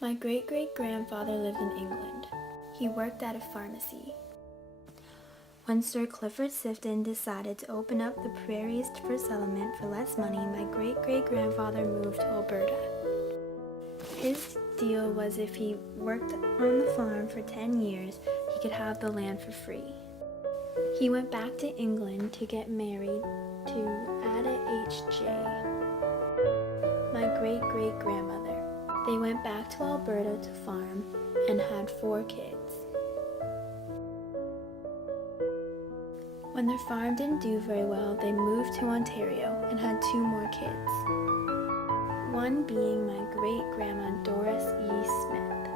My great-great-grandfather lived in England. He worked at a pharmacy. When Sir Clifford Sifton decided to open up the prairies for settlement for less money, my great-great-grandfather moved to Alberta. His deal was if he worked on the farm for 10 years, he could have the land for free. He went back to England to get married to Ada H.J., my great-great-grandmother. They went back to Alberta to farm and had 4 kids. When their farm didn't do very well, they moved to Ontario and had 2 more kids. One being my great-grandma Doris E. Smith.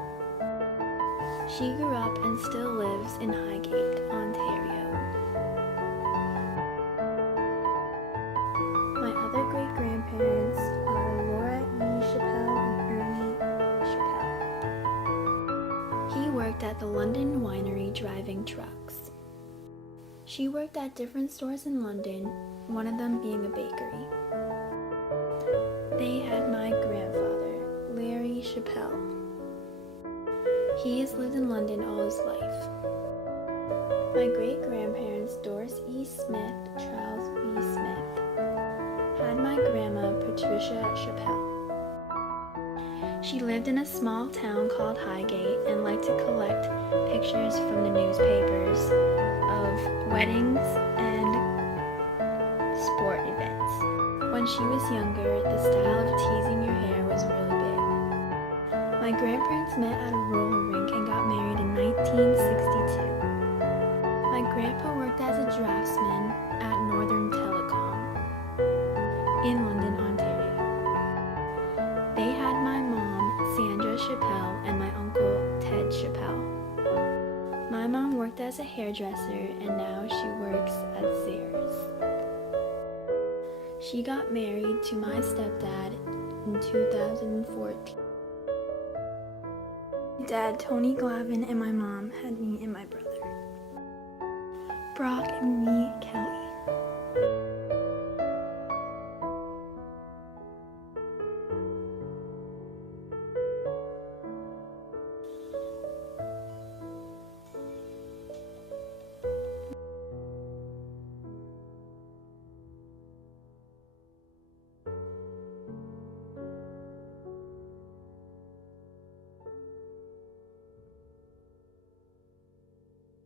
She grew up and still lives in Highgate, Ontario. My other great-grandparents are Laura E. Chappelle and Ernie Chappelle. He worked at the London Winery driving trucks. She worked at different stores in London, one of them being a bakery. They had my grandfather, Larry Chappelle. He has lived in London all his life. My great-grandparents, Doris E. Smith, Charles B. Smith, had my grandma, Patricia Chappelle. She lived in a small town called Highgate and liked to collect pictures from the newspapers of weddings and sport events. When she was younger, the style of teasing your hair was really big. My grandparents met at a roller rink and got married in 1962. My grandpa worked as a draftsman at Northern Telecom in London, Ontario. They had my mom, Sandra Chappelle, and my uncle, Ted Chappelle. My mom worked as a hairdresser and now she works at Zehrs. She got married to my stepdad in 2014. Dad, Tony Glavin, and my mom had me and my brother. Brock and me, Kelly.